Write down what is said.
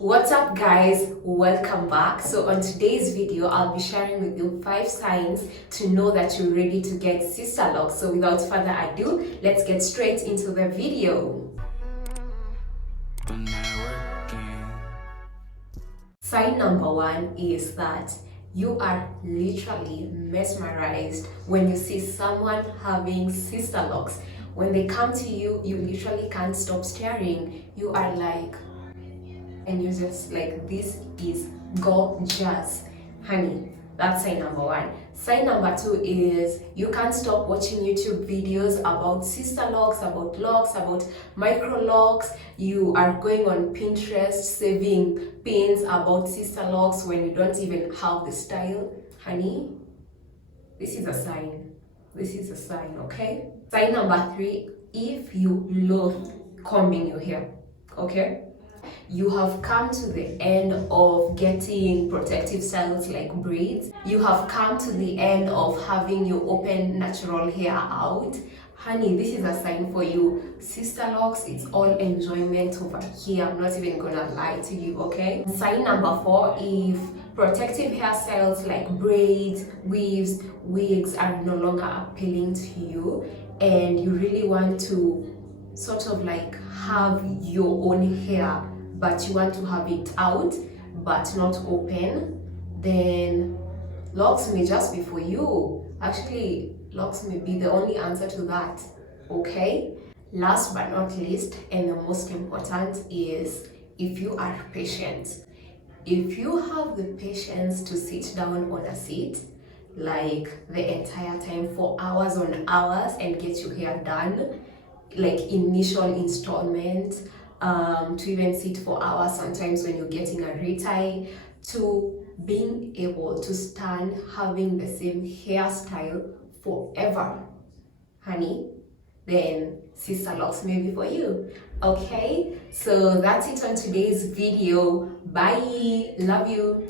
What's up guys, welcome back. So on today's video I'll be sharing with you 5 signs to know that you're ready to get sister locks. So without further ado, let's get straight into the video. Sign number 1 is that you are literally mesmerized when you see someone having sister locks. When they come to you, you literally can't stop staring. You are like, and you're just like, this is gorgeous, honey. That's sign number 1. Sign number 2 is you can't stop watching YouTube videos about sister locks, about micro locks. You are going on Pinterest saving pins about sister locks when you don't even have the style, honey. This is a sign. This is a sign, okay? Sign number 3, if you love combing your hair, okay? You have come to the end of getting protective styles like braids. You have come to the end of having your open natural hair out. Honey, this is a sign for you. Sister locks, it's all enjoyment over here. I'm not even gonna lie to you, okay? Sign number 4, if protective hairstyles like braids, weaves, wigs are no longer appealing to you and you really want to sort of like have your own hair, but you want to have it out but not open, then locks may just be for you. Actually, locks may be the only answer to that, okay? Last but not least, and the most important, is if you are patient. If you have the patience to sit down on a seat like the entire time for hours on hours and get your hair done, like initial installment, to even sit for hours sometimes when you're getting a retie, to being able to stand having the same hairstyle forever, honey, then sister locks may be for you. Okay, so that's it on today's video. Bye, love you.